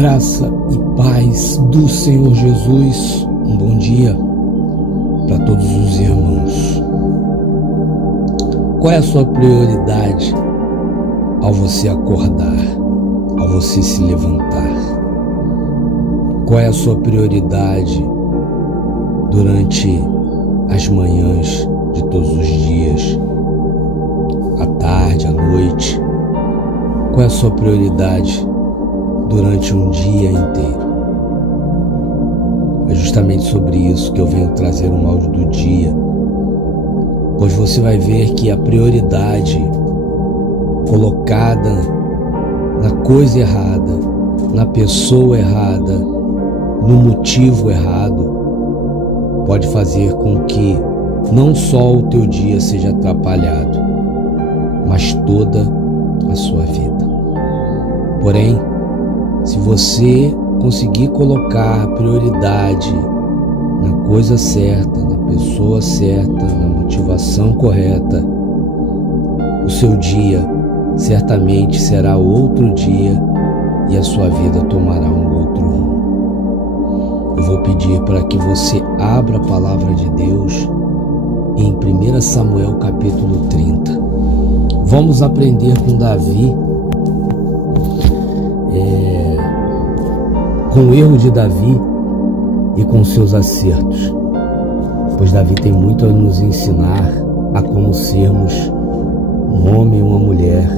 Graça e paz do Senhor Jesus. Um bom dia para todos os irmãos. Qual é a sua prioridade ao você acordar, ao você se levantar? Qual é a sua prioridade durante as manhãs de todos os dias, à tarde, à noite? Qual é a sua prioridade durante um dia inteiro? É justamente sobre isso que eu venho trazer um áudio do dia, pois você vai ver que a prioridade colocada na coisa errada, na pessoa errada, no motivo errado, pode fazer com que não só o teu dia seja atrapalhado, mas toda a sua vida. Porém, se você conseguir colocar a prioridade na coisa certa, na pessoa certa, na motivação correta, o seu dia certamente será outro dia e a sua vida tomará um outro rumo. Eu vou pedir para que você abra a palavra de Deus em 1 Samuel capítulo 30. Vamos aprender com Davi, com o erro de Davi e com seus acertos, pois Davi tem muito a nos ensinar a como sermos um homem e uma mulher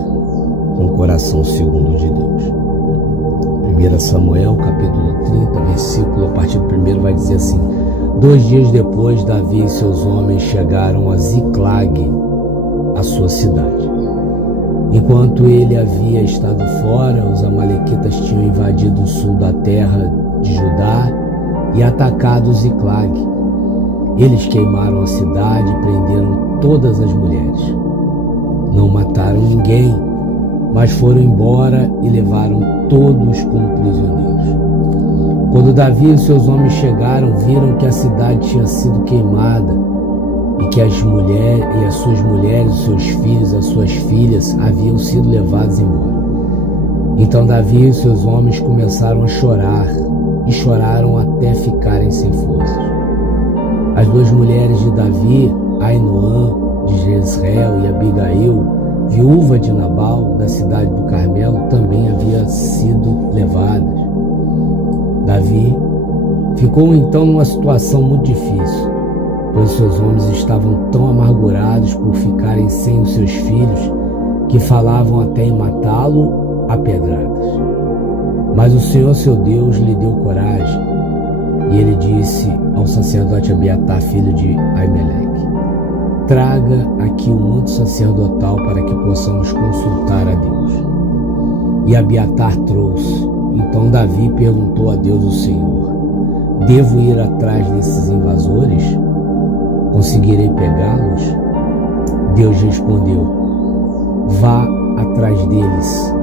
com o coração segundo o de Deus. 1 Samuel capítulo 30, versículo a partir do 1 vai dizer assim: 2 dias depois, Davi e seus homens chegaram a Ziclag, a sua cidade. Enquanto ele havia estado fora, os amalequitas tinham invadido o sul da terra de Judá e atacado Ziclag. Eles queimaram a cidade e prenderam todas as mulheres. Não mataram ninguém, mas foram embora e levaram todos como prisioneiros. Quando Davi e seus homens chegaram, viram que a cidade tinha sido queimada e que as suas mulheres, os seus filhos, as suas filhas haviam sido levados embora. Então Davi e seus homens começaram a chorar e choraram até ficarem sem forças. As duas mulheres de Davi, Ainoã de Jezreel e Abigail, viúva de Nabal da cidade do Carmelo, também haviam sido levadas. Davi ficou então numa situação muito difícil, pois seus homens estavam tão amargurados por ficarem sem os seus filhos que falavam até em matá-lo a pedradas. Mas o Senhor seu Deus lhe deu coragem, e ele disse ao sacerdote Abiatar, filho de Aimeleque: traga aqui o manto sacerdotal para que possamos consultar a Deus. E Abiatar trouxe. Então Davi perguntou a Deus, o Senhor: devo ir atrás desses invasores? Conseguirei pegá-los? Deus respondeu: vá atrás deles.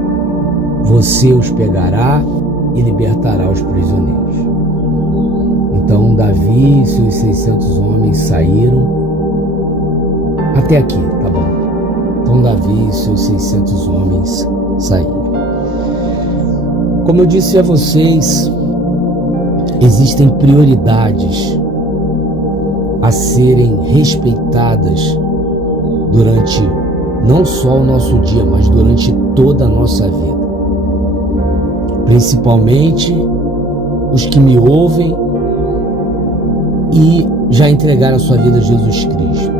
Você os pegará e libertará os prisioneiros. Então Davi e seus 600 homens saíram. Até aqui, tá bom? Então Davi e seus 600 homens saíram. Como eu disse a vocês, existem prioridades a serem respeitadas durante não só o nosso dia, mas durante toda a nossa vida. Principalmente os que me ouvem e já entregaram a sua vida a Jesus Cristo.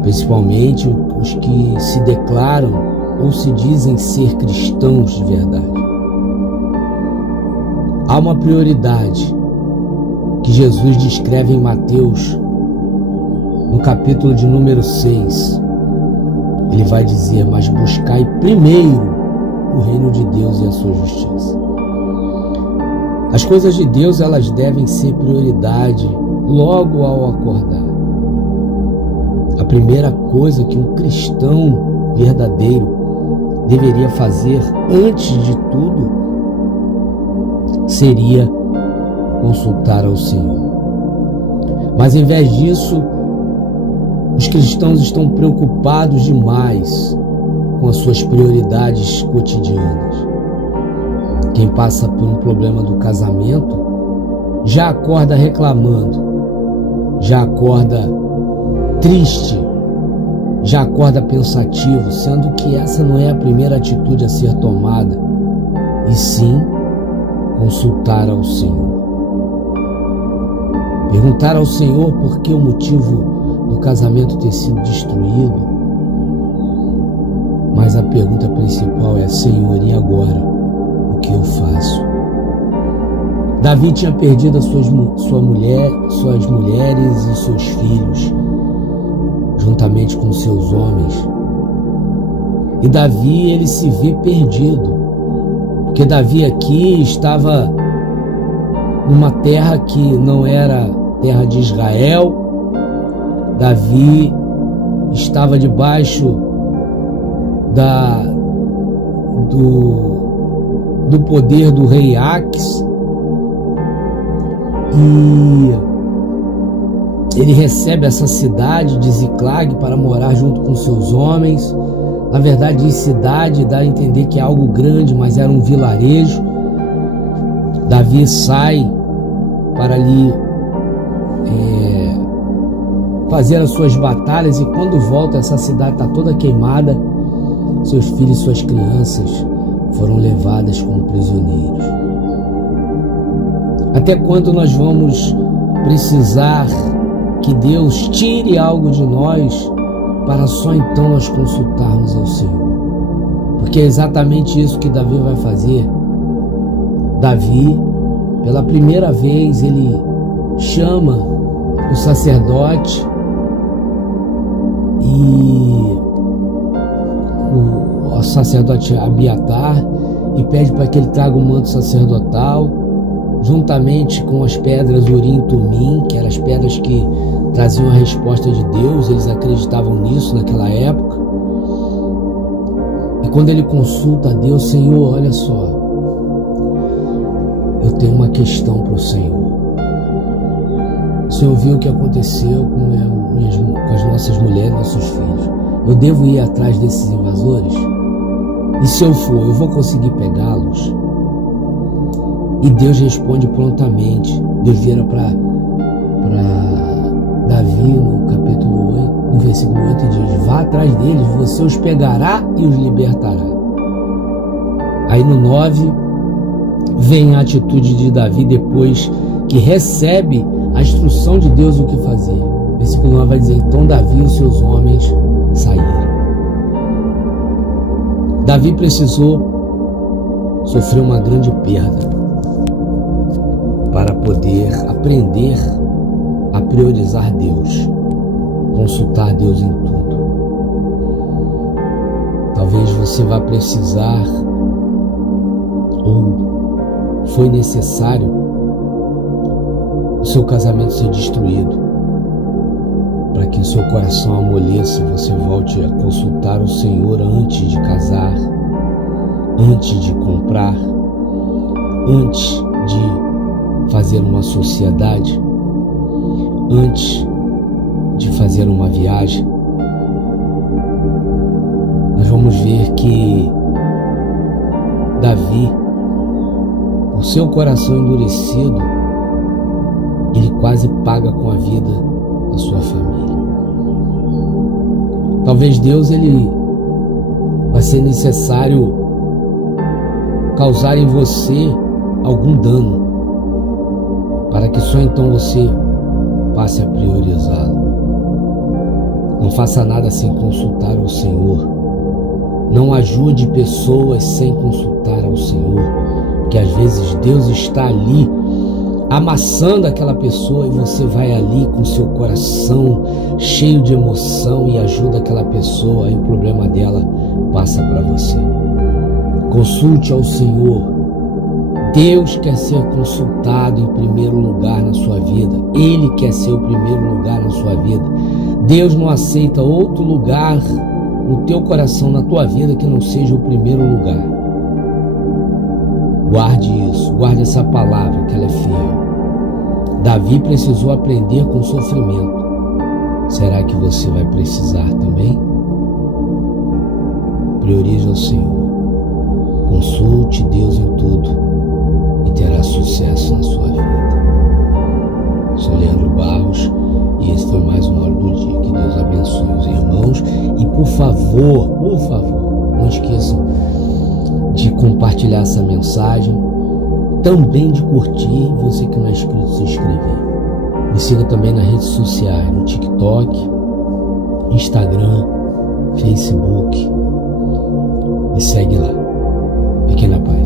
Principalmente os que se declaram ou se dizem ser cristãos de verdade. Há uma prioridade que Jesus descreve em Mateus, no capítulo de número 6. Ele vai dizer: mas buscai primeiro o reino de Deus e a sua justiça. As coisas de Deus, elas devem ser prioridade logo ao acordar. A primeira coisa que um cristão verdadeiro deveria fazer antes de tudo seria consultar ao Senhor. Mas em vez disso, os cristãos estão preocupados demais com as suas prioridades cotidianas, Quem passa por um problema do casamento já acorda reclamando, já acorda triste, já acorda pensativo, sendo que essa não é a primeira atitude a ser tomada, e sim consultar ao Senhor. Perguntar ao Senhor por que o motivo do casamento ter sido destruído. Mas a pergunta principal é: Senhor, e agora? O que eu faço? Davi tinha perdido suas mulheres e seus filhos, juntamente com seus homens. E Davi, ele se vê perdido, porque Davi aqui estava numa terra que não era terra de Israel. Davi estava debaixo do poder do rei Aques, e ele recebe essa cidade de Ziclag para morar junto com seus homens. Na verdade, cidade dá a entender que é algo grande, mas era um vilarejo. Davi sai para ali fazer as suas batalhas, e quando volta, essa cidade está toda queimada. Seus filhos e suas crianças foram levadas como prisioneiros. Até quando nós vamos precisar que Deus tire algo de nós para só então nós consultarmos ao Senhor? Porque é exatamente isso que Davi vai fazer. Davi, pela primeira vez, ele chama o sacerdote e o sacerdote Abiatar, e pede para que ele traga o manto sacerdotal, juntamente com as pedras Urim e Tumim, que eram as pedras que traziam a resposta de Deus. Eles acreditavam nisso naquela época. E quando ele consulta a Deus: Senhor, olha só, eu tenho uma questão para o Senhor. O Senhor viu o que aconteceu com as nossas mulheres, nossos filhos. Eu devo ir atrás desses invasores? E se eu for, eu vou conseguir pegá-los? E Deus responde prontamente. Deus vira para Davi no capítulo 8, no versículo 8, e diz: vá atrás deles, você os pegará e os libertará. Aí no 9 vem a atitude de Davi depois que recebe a instrução de Deus o que fazer. Versículo 9 vai dizer: então Davi e os seus homens saíram. Davi precisou sofrer uma grande perda para poder aprender a priorizar Deus, consultar Deus em tudo. Talvez você vá precisar, ou foi necessário, o seu casamento ser destruído, para que o seu coração amoleça e você volte a consultar o Senhor antes de casar, antes de comprar, antes de fazer uma sociedade, antes de fazer uma viagem. Nós vamos ver que Davi, por seu coração endurecido, ele quase paga com a vida da sua família. Talvez Deus, ele vai ser necessário causar em você algum dano, para que só então você passe a priorizá-lo. Não faça nada sem consultar ao Senhor. Não ajude pessoas sem consultar ao Senhor, porque às vezes Deus está ali amassando aquela pessoa e você vai ali com seu coração cheio de emoção e ajuda aquela pessoa, e o problema dela passa para você. Consulte ao Senhor. Deus quer ser consultado em primeiro lugar na sua vida. Ele quer ser o primeiro lugar na sua vida. Deus não aceita outro lugar no teu coração, na tua vida, que não seja o primeiro lugar. Guarde isso, guarde essa palavra, que ela é fiel. Davi precisou aprender com sofrimento. Será que você vai precisar também? Priorize o Senhor. Consulte Deus em tudo. favor, não esqueçam de compartilhar essa mensagem, também de curtir, você que não é inscrito, se inscrever. Me siga também nas redes sociais, no TikTok, Instagram, Facebook. Me segue lá. Fiquem na paz.